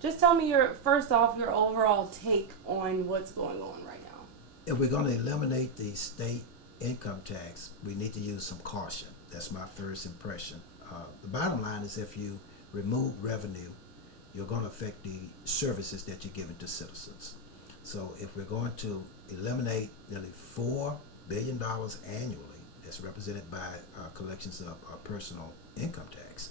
Just tell me first off your overall take on what's going on right now. If we're going to eliminate the state income tax, we need to use some caution. That's my first impression. The bottom line is if you remove revenue, you're going to affect the services that you're giving to citizens. So if we're going to eliminate nearly $4 billion annually, that's represented by collections of personal income tax,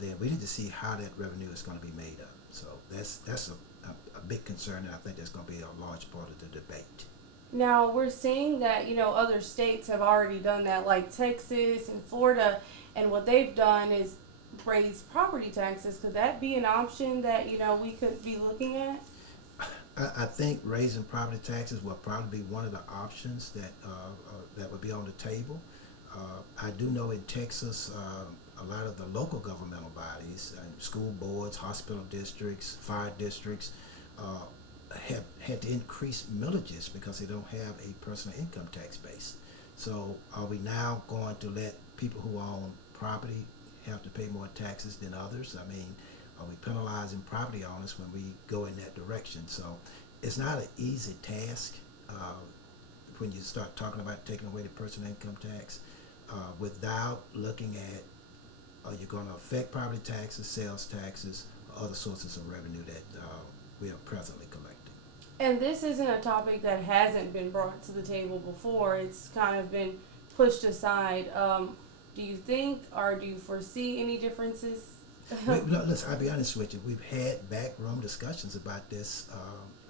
then we need to see how that revenue is going to be made up. So that's a big concern, and I think that's going to be a large part of the debate. Now we're seeing that other states have already done that, like Texas and Florida, and what they've done is raise property taxes. Could that be an option that we could be looking at? I think raising property taxes will probably be one of the options that would be on the table. I do know in Texas, a lot of the local governmental bodies, school boards, hospital districts, fire districts, have had to increase millages because they don't have a personal income tax base. So are we now going to let people who own property have to pay more taxes than others? I mean, are we penalizing property owners when we go in that direction? So it's not an easy task when you start talking about taking away the personal income tax without looking at are you going to affect property taxes, sales taxes, or other sources of revenue that we are presently collecting. And this isn't a topic that hasn't been brought to the table before. It's kind of been pushed aside. Do you think, or do you foresee any differences? No, listen, I'll be honest with you. We've had backroom discussions about this,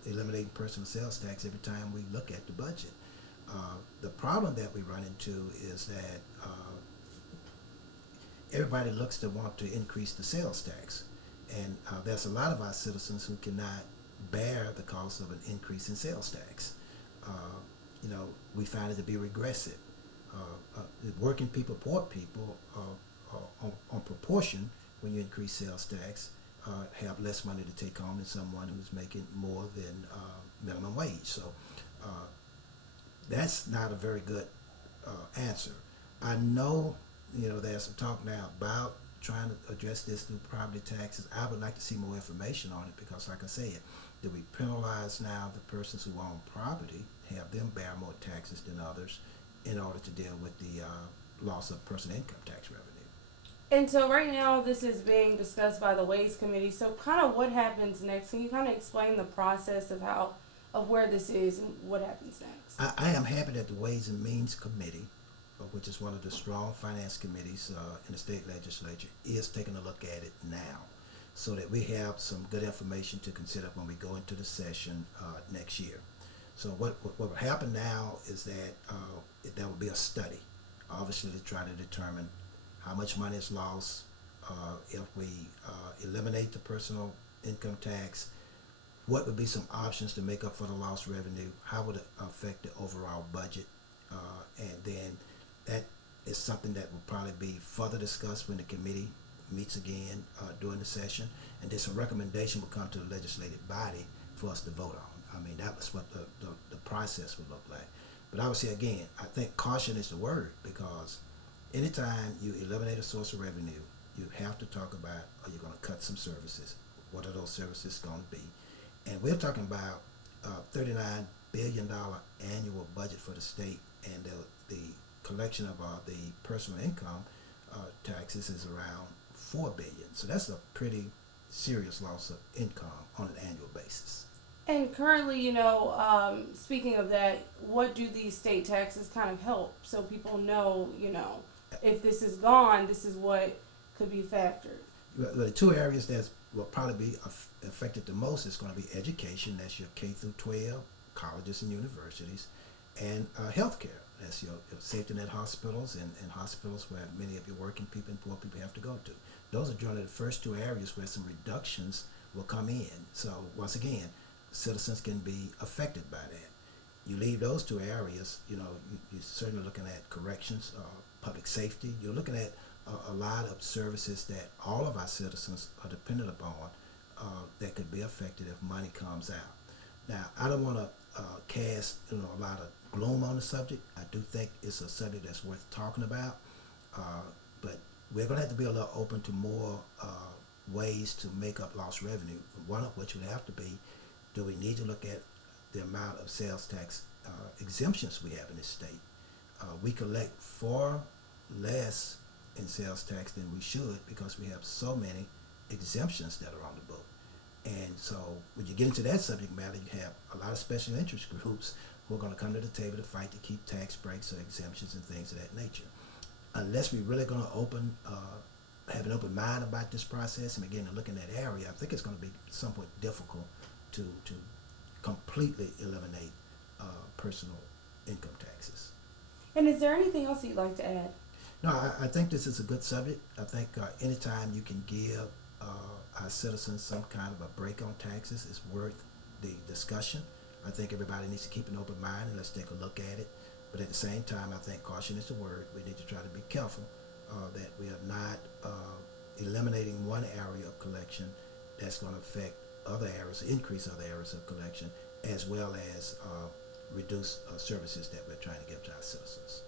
eliminating personal sales tax every time we look at the budget. The problem that we run into is that everybody looks to want to increase the sales tax. And there's a lot of our citizens who cannot bear the cost of an increase in sales tax. We find it to be regressive. Working people, poor people, on proportion, when you increase sales tax, have less money to take home than someone who's making more than minimum wage. So that's not a very good answer. I know, there's some talk now about trying to address this through property taxes. I would like to see more information on it because, like I said, do we penalize now the persons who own property, have them bear more taxes than others in order to deal with the loss of personal income tax revenue? And so right now this is being discussed by the Ways Committee. So kind of what happens next? Can you kind of explain the process of where this is and what happens next? I am happy that the Ways and Means Committee, which is one of the strong finance committees in the state legislature, is taking a look at it now so that we have some good information to consider when we go into the session next year. So what will happen now is that there will be a study, obviously, to try to determine how much money is lost if we eliminate the personal income tax. What would be some options to make up for the lost revenue? How would it affect the overall budget? And then that is something that will probably be further discussed when the committee meets again during the session. And then some recommendation will come to the legislative body for us to vote on. I mean, that was what the process would look like. But obviously, again, I think caution is the word, because anytime you eliminate a source of revenue, you have to talk about, are you going to cut some services? What are those services going to be? And we're talking about $39 billion annual budget for the state, and the collection of the personal income taxes is around $4 billion. So that's a pretty serious loss of income on an annual basis. And currently, speaking of that, what do these state taxes kind of help so people know, if this is gone, this is what could be factored? Well, the two areas that will probably be affected the most is going to be education. That's your K through 12, colleges and universities, and healthcare. That's your safety net hospitals and hospitals where many of your working people and poor people have to go to. Those are generally the first two areas where some reductions will come in. So once again, citizens can be affected by that. You leave those two areas, you're certainly looking at corrections, public safety. You're looking at a lot of services that all of our citizens are dependent upon that could be affected if money comes out. Now, I don't want to cast a lot of gloom on the subject. I do think it's a subject that's worth talking about, but we're going to have to be a little open to more ways to make up lost revenue, one of which would have to be, do we need to look at the amount of sales tax exemptions we have in this state? We collect far less in sales tax than we should because we have so many exemptions that are on the book. And so when you get into that subject matter, you have a lot of special interest groups who are going to come to the table to fight to keep tax breaks or exemptions and things of that nature. Unless we're really going to have an open mind about this process and begin to look in that area, I think it's going to be somewhat difficult to completely eliminate personal income taxes. And is there anything else you'd like to add? No, I think this is a good subject. I think anytime you can give our citizens some kind of a break on taxes is worth the discussion. I think everybody needs to keep an open mind and let's take a look at it. But at the same time, I think caution is the word. We need to try to be careful that we are not eliminating one area of collection that's going to affect other areas, increase other areas of collection, as well as reduce services that we're trying to give to our citizens.